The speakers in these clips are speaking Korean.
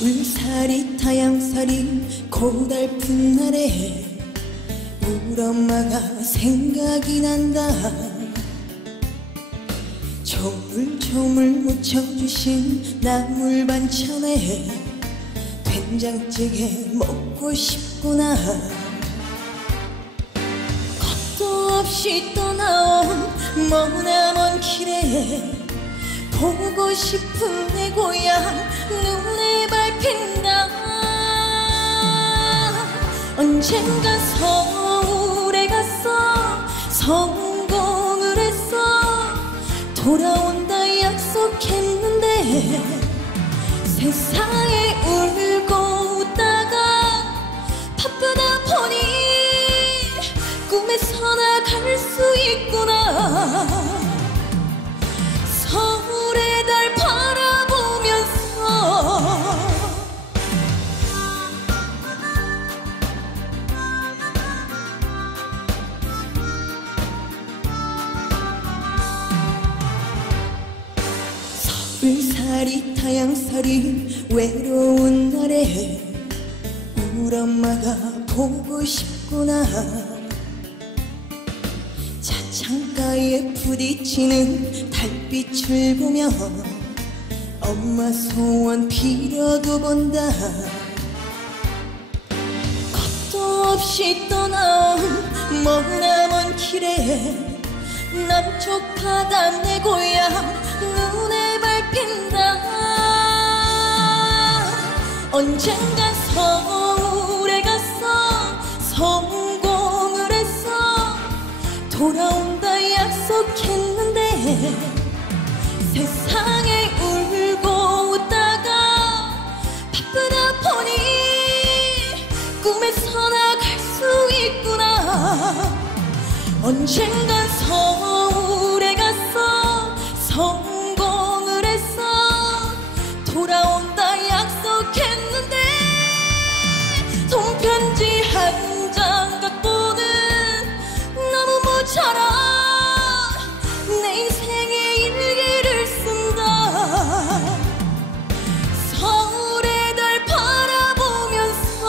울살이 타양살이 고달픈 날에 우리 엄마가 생각이 난다. 조물조물 무쳐주신 나물 반찬에 된장찌개 먹고 싶구나. 겁도 없이 떠나온 머나먼 길에 보고 싶은 내 고향 눈에 밟힌다. 언젠가 서울에 가서 성공을 했어. 돌아온다 약속했는데 세상에 울고 웃다가 바쁘다 보니 꿈에서 나갈 수 있구나. 서울의 달 바라보면서 서울살이 타양살이 외로운 날에 우리 엄마가 보고 싶구나. 창가에 부딪히는 달빛을 보며 엄마 소원 빌어도 본다. 겁도 없이 떠나온 머나먼 길에 남쪽 바다 내 고향 눈에 밟힌다. 언젠가 서울에 가서 성공을 했어. 돌아온다 약속했는데 세상에 울고 웃다가 바쁘다 보니 꿈에서 나갈 수 있구나. 언젠간 서울에 가서 성공을 했어. 돌아온다 약속했는데 손편지 한 장 갖고는 너무 모자라. 내 인생의 일기를 쓴다. 서울의 달 바라보면서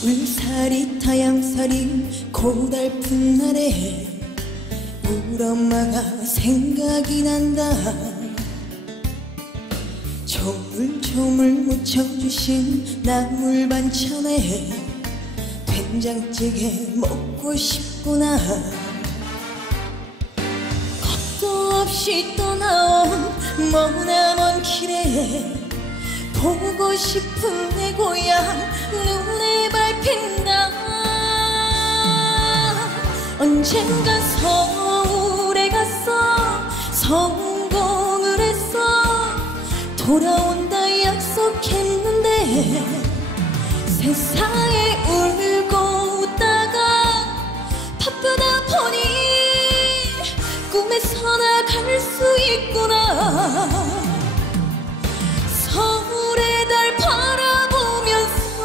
울살이 타양살이 고달픈 날에 우리 엄마가 생각이 난다. 조물조물 무쳐주신 나물 반찬에 된장찌개 먹고 싶구나. 겁도 없이 떠나온 머나먼 길에 보고 싶은 내 고향 눈에 밟힌다. 언젠가 서울에 가서 성공을 했어. 돌아온다 약속했는데 세상에 울고 웃다가 바쁘다 보니 꿈에서 나갈 수 있구나. 서울의 달 바라보면서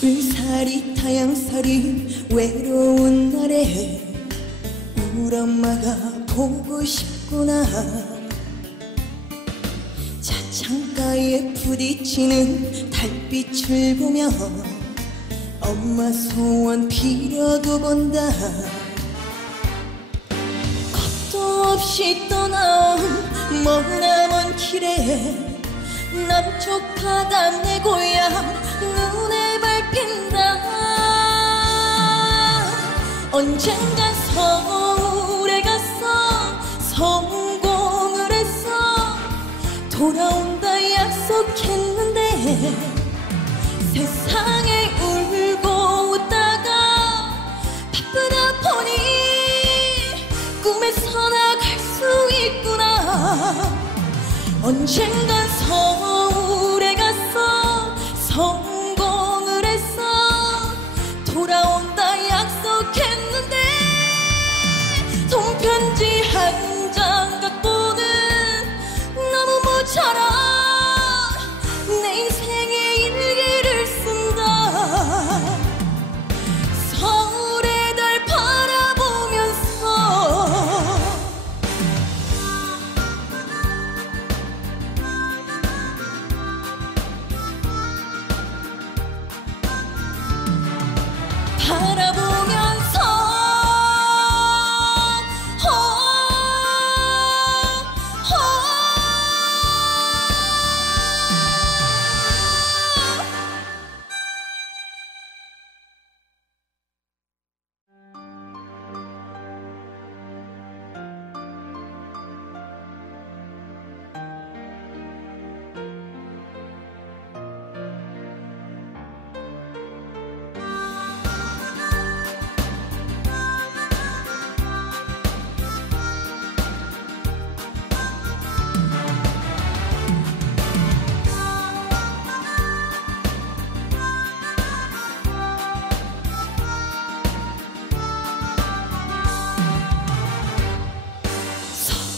서울살이 타양살이 외로운 날에 우리 엄마가 보고 싶구나. 차창 창가에 부딪히는 달빛을 보며 엄마 소원 빌어도 본다. 겁도 없이 떠나온 머나먼 길에 남쪽 바다 내 고향 눈에 밟힌다. 언젠간 서울에 가서 성공을 해서 돌아온다 약속했는데 세상에 울고 웃다가 바쁘다 보니 꿈에서 나갈 수 있구나. 언젠간 서울에 가서 성공을 해서 돌아온다 약속했는데 손편지 한 장 갖고는 너무 모자라. 내 인생의 일기를 쓴다. 서울의 달 바라보면서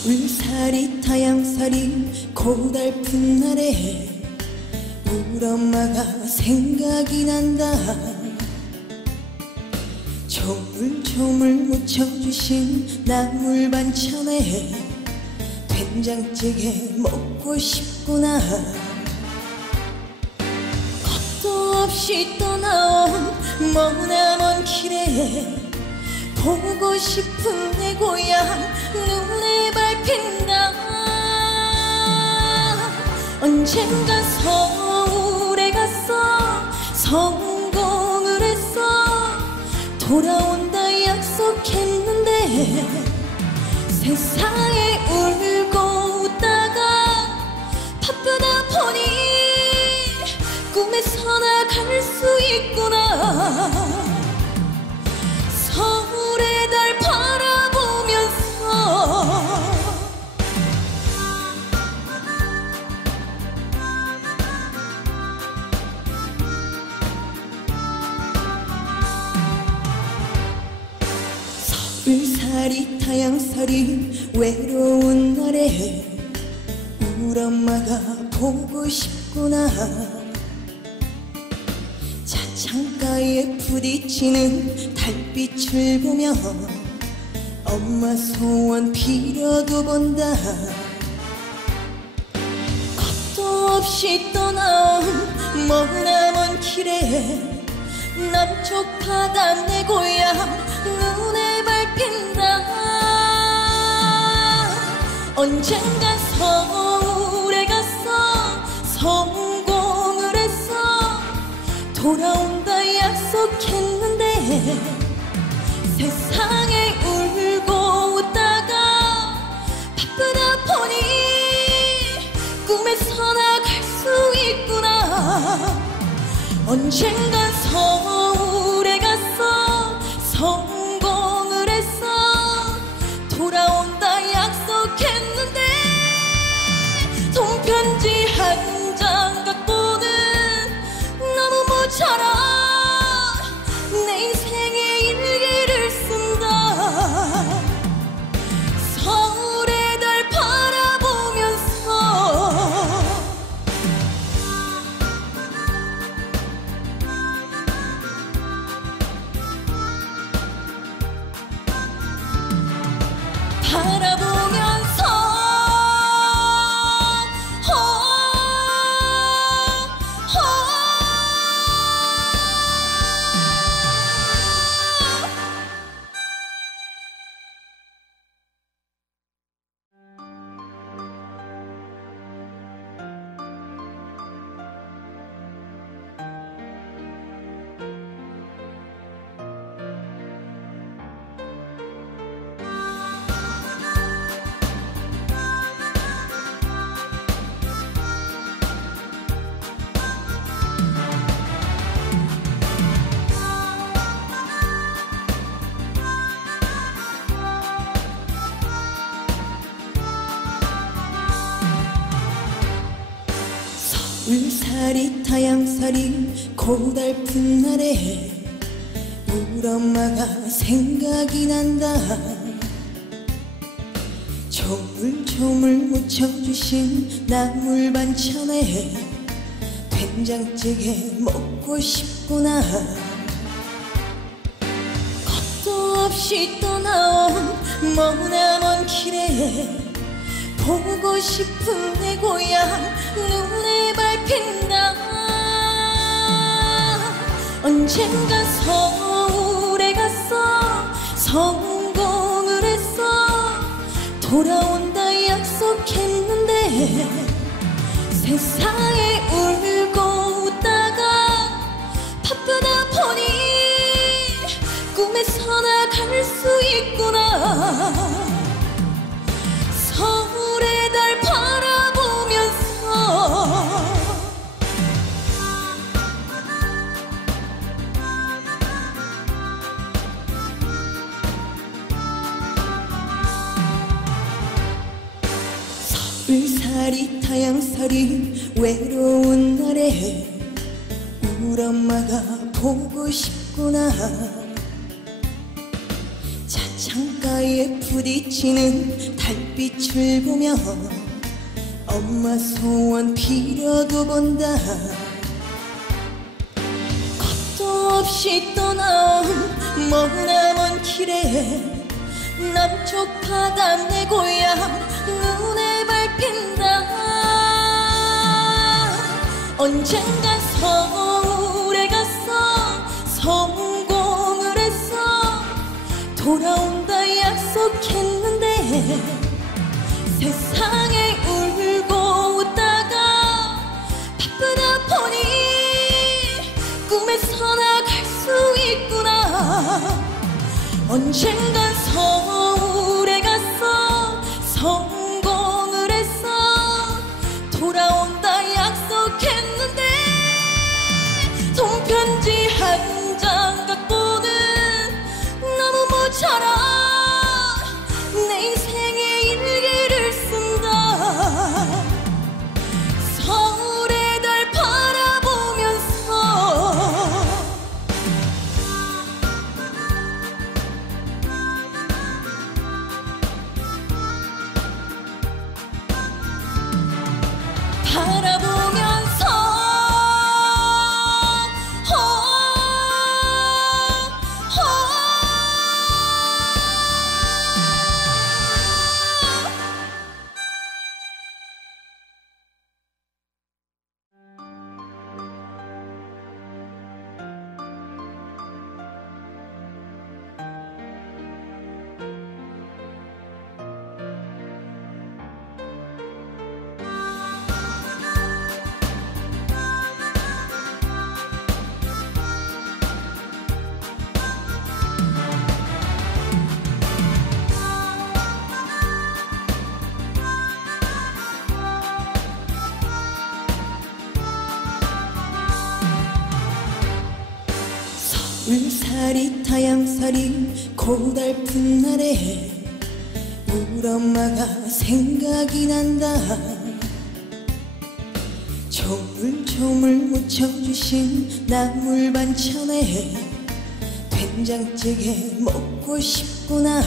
울살이 타양살이 고달픈 날에 우리 엄마가 생각이 난다. 조물조물 묻혀주신 나물 반찬에 된장찌개 먹고 싶구나. 겁도 없이 떠나온 머나먼 길에 보고 싶은 내 고향 눈에 밟힌다. 언젠가 서울에 가서 성공을 해서 돌아온다 약속했는데 세상에 울고 웃다가 바쁘다 보니 꿈에서 나갈 수 있구나. 서울의 달 바라보면서 서울살이 타양살이 외로운 날에 우리 엄마가 보고 싶구나. 창가에 부딪히는 달빛을 보며 엄마 소원 빌어도 본다. 겁도 없이 떠나온 머나먼 길에 남쪽 바다 내 고향 눈에 밟힌다. 언젠간 서울에 가서 성공을 해서 돌아온다 약속했는데 세상에 울고 웃다가 바쁘다 보니 꿈에서 나갈 수 있구나. 언젠간 서울에 가서 성공을 해서 돌아온다 약속했는데 손편지 한 장 갖고는 너무 모자라. 내 인생의 일기를 쓴다. 서울의 달 바라보면서 바라보면서 서울살이 타양살이 고달픈 날에 우리 엄마가 생각이 난다. 조물조물 묻혀주신 나물 반찬에 된장찌개 먹고 싶구나. 겁도 없이 떠나온 머나먼 길에 보고 싶은 내 고향 눈에 밟힌다. 언젠가 서울에 가서 성공을 했어 돌아온다 약속했는데 세상에 울고 웃다가 바쁘다 보니 꿈에서 나갈 수 있구나. 서울의 달 바라보면서 서울살이 타양살이 외로운 날에 우리 엄마가 보고 싶구나. 창가에 부딪히는 달빛을 보며 엄마 소원 빌어도 본다. 겁도 없이 떠나온 머나먼 길에 남쪽 바다 내 고향 눈에 밟힌다. 언젠가 서울에 가서 성공을 했어 돌아온다 약속했는데 세상에 울고 웃다가 바쁘다 보니 꿈에서 나갈 수 있구나. 언젠간 서울에 가서 성공을 했어 돌아온다 약속했는데 손편지 한 장 갖고는 너무 모자라 내 인생의 일기를 쓴다. 서울의 달 바라보면서 서울살이 타양살이 고달픈 날에 우리 엄마가 생각이 난다. 조물조물 묻혀주신 나물 반찬에 된장찌개 먹고 싶구나.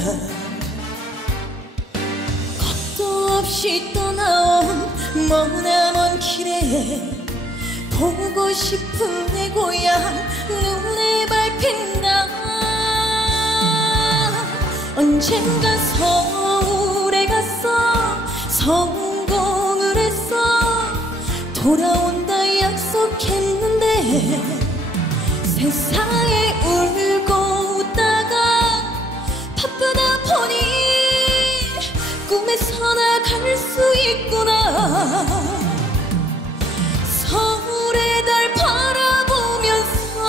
겁도 없이 떠나온 머나먼 길에 보고 싶은 내 고향 눈에 밟힌다. 언젠가 서울에 가서 성공을 했어 돌아온다 약속했는데 세상에 울고 웃다가 바쁘다 보니 꿈에서 나갈 수 있구나. 서울의 달 바라보면서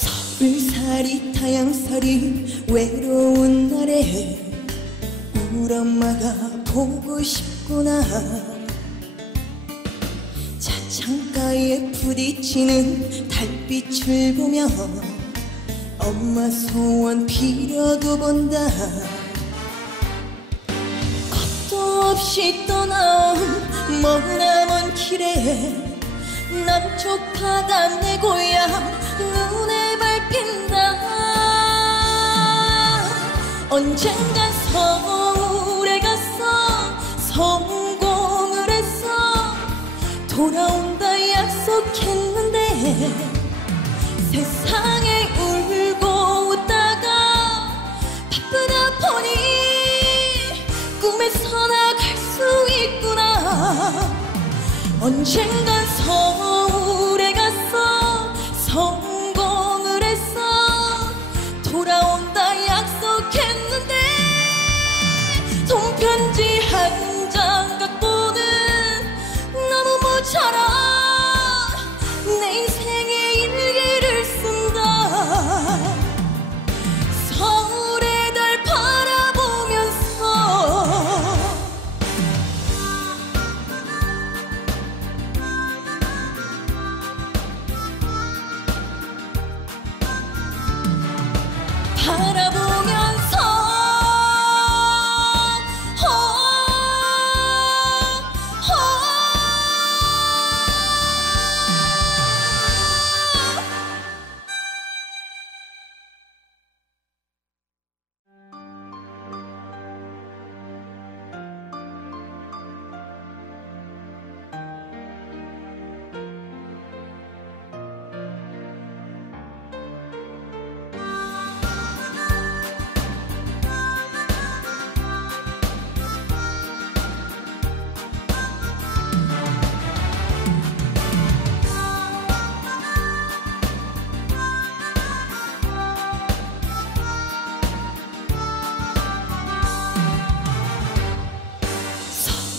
서울살이 타양살이 외로운 날에 우리 엄마가 보고 싶구나. 차창 창가에 부딪히는 달빛을 보며 엄마 소원 빌어도 본다. 겁도 없이 떠나온 머나먼 길에 남쪽 바다 내 고향 눈에 밟힌다. 언젠간 서울에 가서 성공을 해서 돌아온다 약속했는데 세상에 울고 웃다가 바쁘다 보니 꿈에서 나갈 수 있구나. 언젠간 서울에 가서 성공을 해서 돌아온다 약속했는데 손편지 한 장 갖고는 너무 모자라. 내 인생의 일기를 쓴다. 서울의 달 바라보면서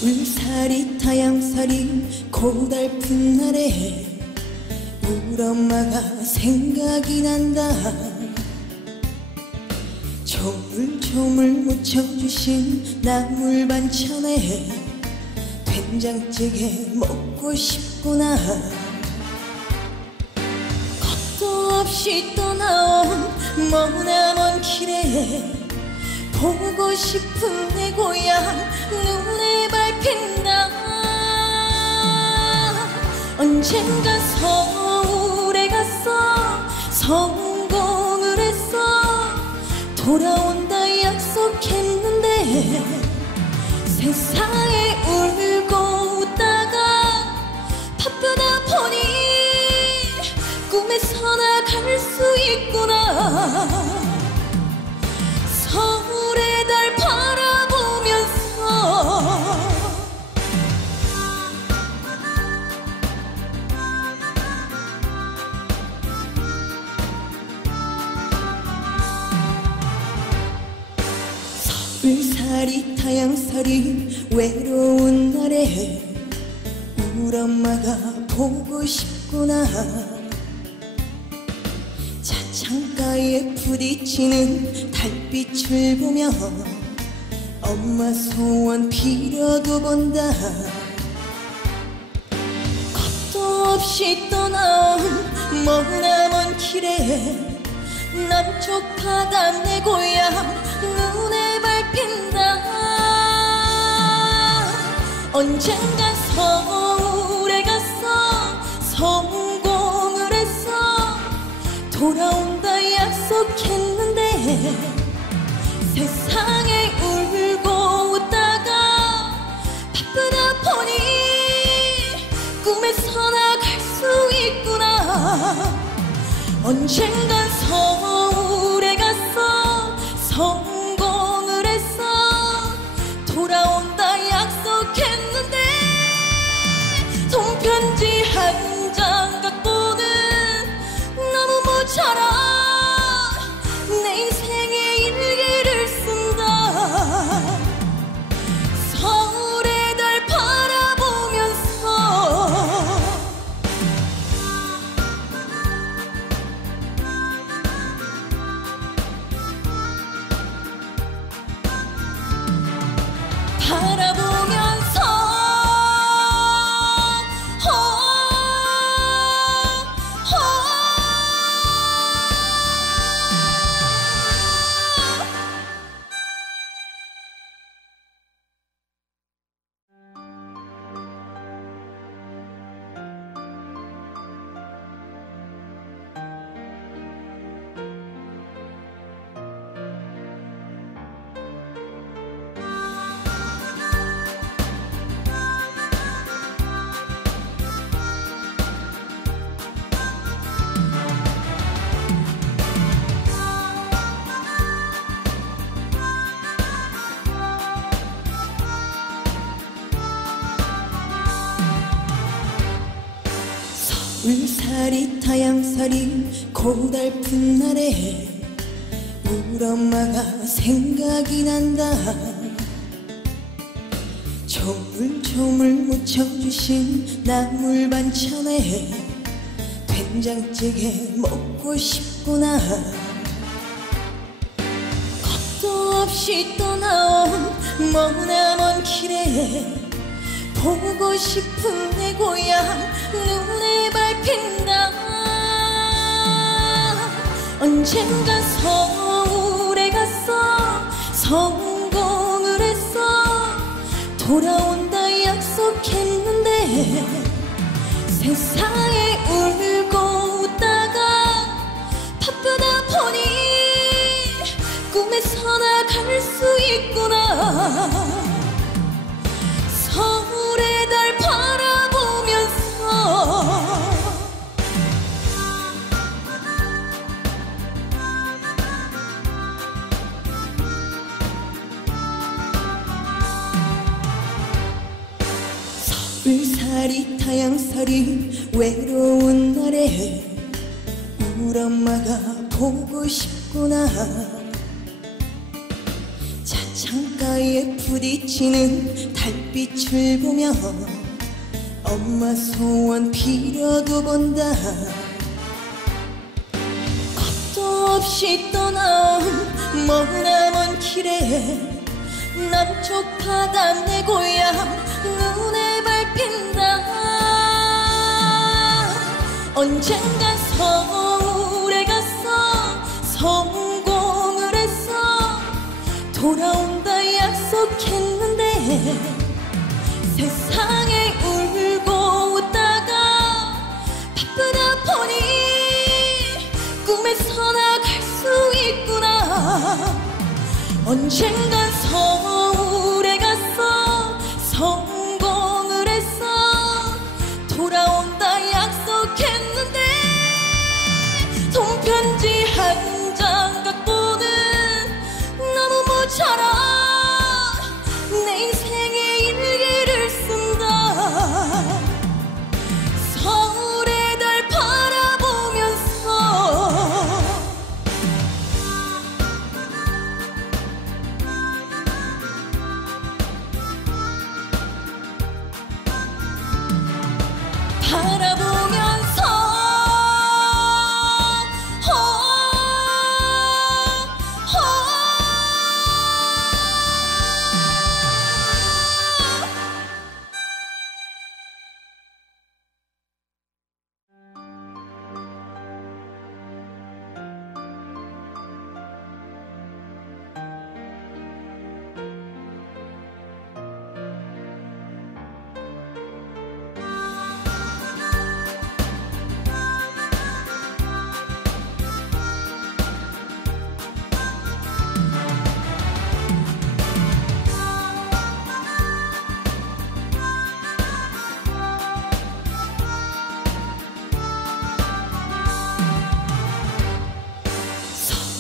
울살이 타양살이 고달픈 날에 우리 엄마가 생각이 난다. 조물조물 묻혀주신 나물 반찬에 된장찌개 먹고 싶구나. 겁도 없이 떠나온 머나먼 길에 보고 싶은 내 고향 눈에 밟힌다. 언젠가 서울에 가서 성공을 해서 돌아온다 약속했는데 세상에 울고 웃다가 바쁘다 보니 꿈에서 나갈 수 있구나. 서울의 달 바라보면서 서울살이 타양살이 외로운 날에 우리 엄마가 보고 싶구나. 창가에 부딪히는 달빛을 보며 엄마 소원 빌어도 본다. 겁도 없이 떠나온 머나먼 길에 남쪽 바다 내 고향 눈에 밟힌다. 언젠간 서울에 가서 성공을 해서 돌아온다 약속했는데 세상에 울고 웃다가 바쁘다 보니 꿈에서 나갈 수 있구나. 언젠간 서울에 가서 성공을 해서 돌아온다 약속했는데 손편지 한 장 갖고는 너무 모자라. 내 인생의 일기를 쓴다. 서울의 달 바라보면서 서울살이 타양살이 고달픈 날에 우리 엄마가 생각이 난다. 조물조물 무쳐주신 나물 반찬에 된장찌개 먹고 싶구나. 겁도 없이 떠나온 머나먼 길에 보고 싶은 내 고향 눈에 밟힌다. 언젠가 서울에 가서 성공을 했어. 돌아온다 약속했는데 세상에 울고 웃다가 바쁘다 보니 꿈에서 나갈 수 있구나. 서울의 달 바라보면서 서울살이 타양살이 외로운 날에 우리 엄마가 보고 싶구나. 창가에 부딪히는 달빛을 보며 엄마 소원 빌어도 본다. 겁도 없이 떠나온 머나먼 길에 남쪽 바다 내 고향 눈에 밟힌다. 언젠가 서울에 가서 성공을 했어. 돌아온다 약속했는데 세상에 울고 웃다가 바쁘다 보니 꿈에서 나갈 수 있구나. 언젠간 서울에 가서 성공을 했어. 돌아온다 약속했는데 손편지 한 장 갖고는 너무 모자라. 내 인생의 일기를 쓴다. 서울의 달 바라보면서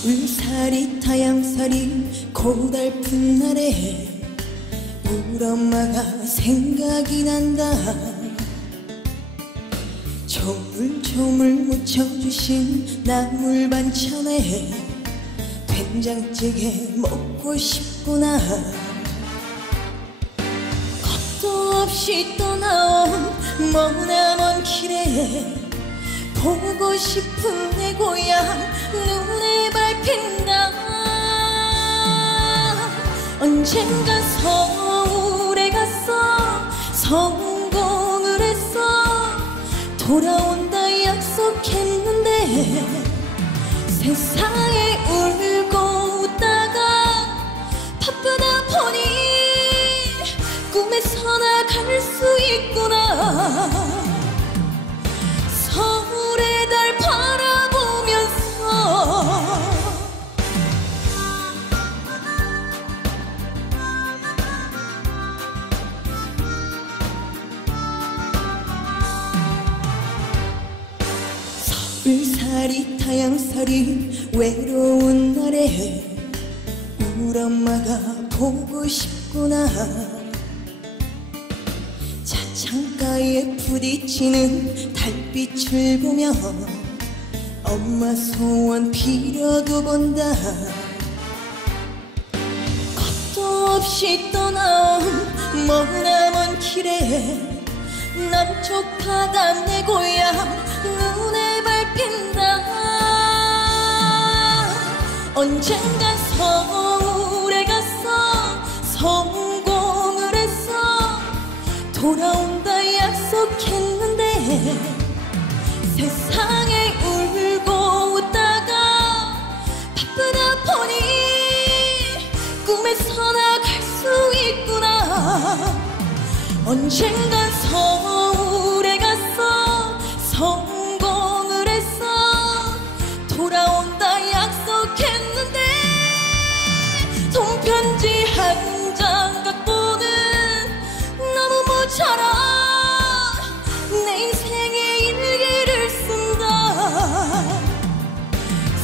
서울살이 타양살이 고달픈 날에 우리 엄마가 생각이 난다. 조물조물 무쳐주신 나물 반찬에 된장찌개 먹고 싶구나. 겁도 없이 떠나온 머나먼 길에 보고 싶은 내 고향 눈에 밟힌다. 언젠가 서울에 가서 성공을 했어. 돌아온다 약속했는데 세상에 울고 웃다가 바쁘다 보니 꿈에서 나갈 수 있구나. 서울의 달 바라보면서 서울살이 타양살이 외로운 날에 우리 엄마가 보고 싶구나. 창가 창가에 부딪히는 달빛을 보며 엄마 소원 빌어도 본다. 겁도 없이 떠나온 머나먼 길에 남쪽 바다 내 고향 눈에 밟힌다. 언젠간 서울에 가서 성공을 했어 돌아온다 약속했는데 세상에 울고 웃다가 바쁘다 보니 꿈에서 나갈 수 있구나. 언젠간 서울에 가서 성공을 했어 돌아온다 약속했는데 손편지 한 장 갖고는 너무 모자라. 내 인생의 일기를 쓴다.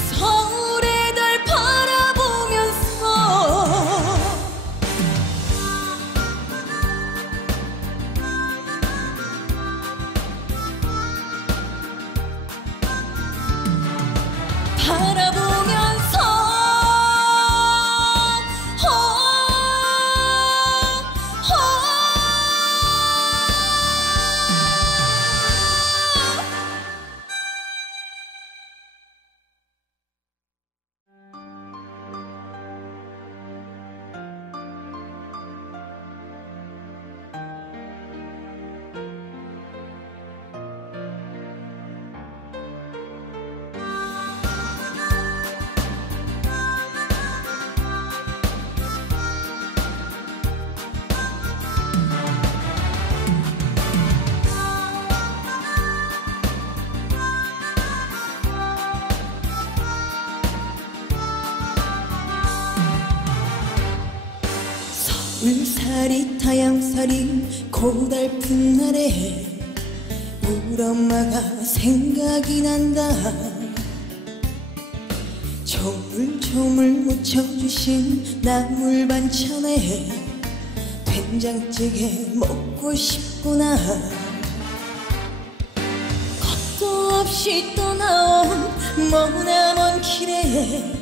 서울의 달 바라보면서 울살이 타양살이 고달픈 날에 우리 엄마가 생각이 난다. 조물조물 묻혀주신 나물 반찬에 된장찌개 먹고 싶구나. 겁도 없이 떠나온 머나먼 길에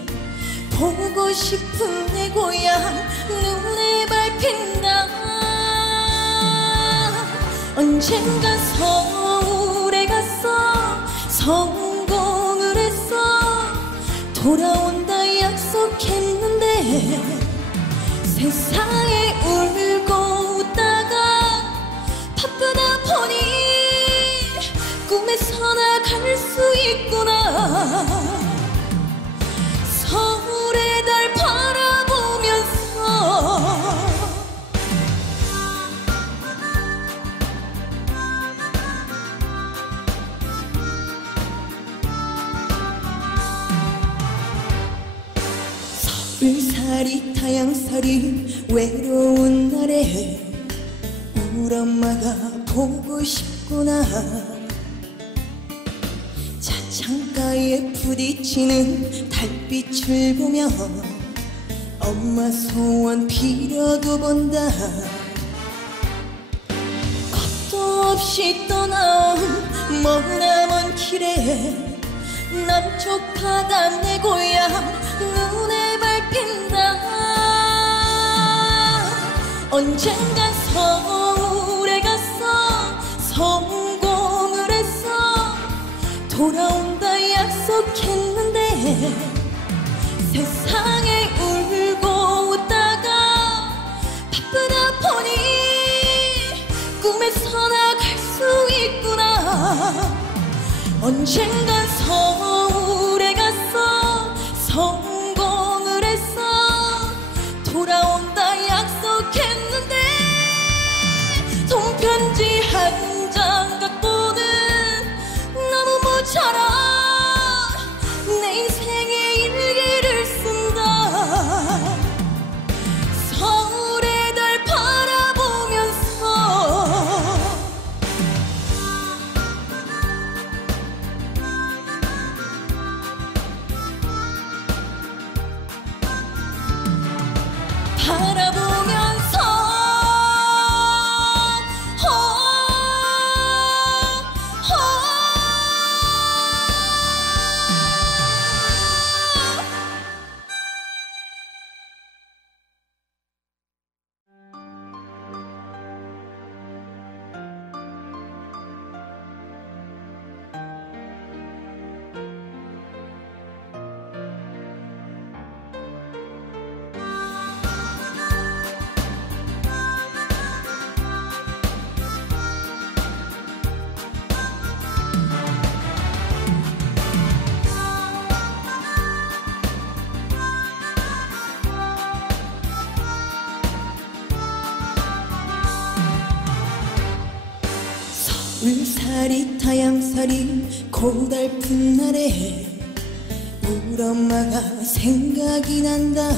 보고 싶은 내 고향 눈에 밟힌다. 언젠가 서울에 가서 성공을 했어 돌아온다 약속했는데 세상에 울고 웃다가 바쁘다 보니 꿈에서 나갈 수 있구나. 서울의 달 바라보면서 서울살이 타양살이 외로운 날에 우리 엄마가 보고 싶구나. 창가에 부딪히는 달빛을 보며 엄마 소원 빌어도 본다. 겁도 없이 떠나온 머나먼 길에 남쪽 바다 내 고향 눈에 밟힌다. 언젠간 서울에 가서 성공을 했어 돌아온다 약속했는데 세상에 울고 웃다가 바쁘다 보니 꿈에서 나갈 수 있구나. 언젠간 서울에 가서 성공을 했어 돌아온다 약속했는데 손편지 한 장 갖고는 너무 모자라. 내 인생의 일기를 쓴다. 서울의 달 바라보면서 서울살이 타양살이 고달픈 날에 우리 엄마가 생각이 난다.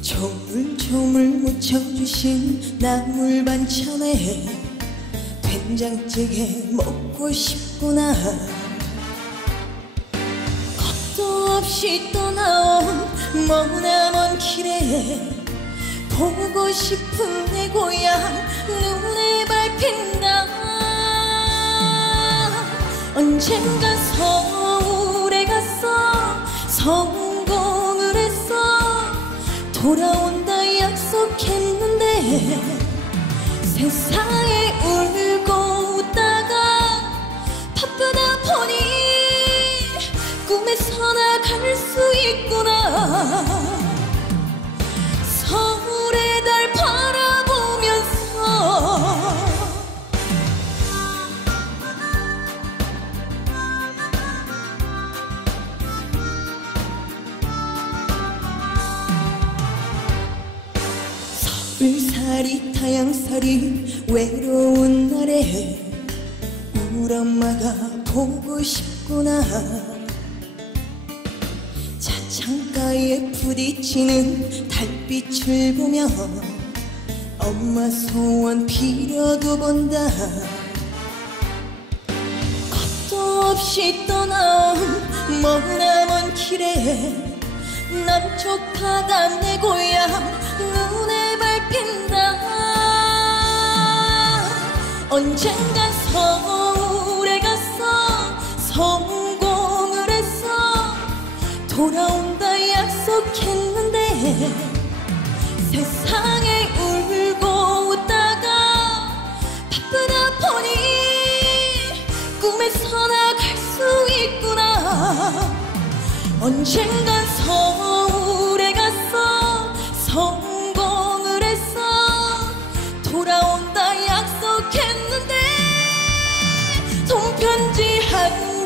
조물조물 묻혀주신 나물 반찬에 된장찌개 먹고 싶구나. 겁도 없이 떠나온 머나먼 길에 보고 싶은 내 고향 눈에 밟힌다. 언젠가 서울에 가서 성공을 했어 돌아온다 약속했는데 세상에 울고 웃다가 바쁘다 보니 꿈에서 나갈 수 있구나. 서울의 달 바라보면서 서울살이 타양살이 외로운 날에 우리 엄마가 보고 싶구나. 창가에 부딪히는 달빛을 보며 엄마 소원 빌어도 본다. 겁도 없이 떠나온 머나먼 길에 남쪽 바다 내 고향 눈에 밟힌다. 언젠가 서울에 가서 성공을 했어 돌아온다 약속했는데 세상에 울고 웃다가 바쁘다 보니 꿈에서 나갈 수 있구나. 언젠간 서울에 가서 성공을 했어 돌아온다 약속했는데 손편지 한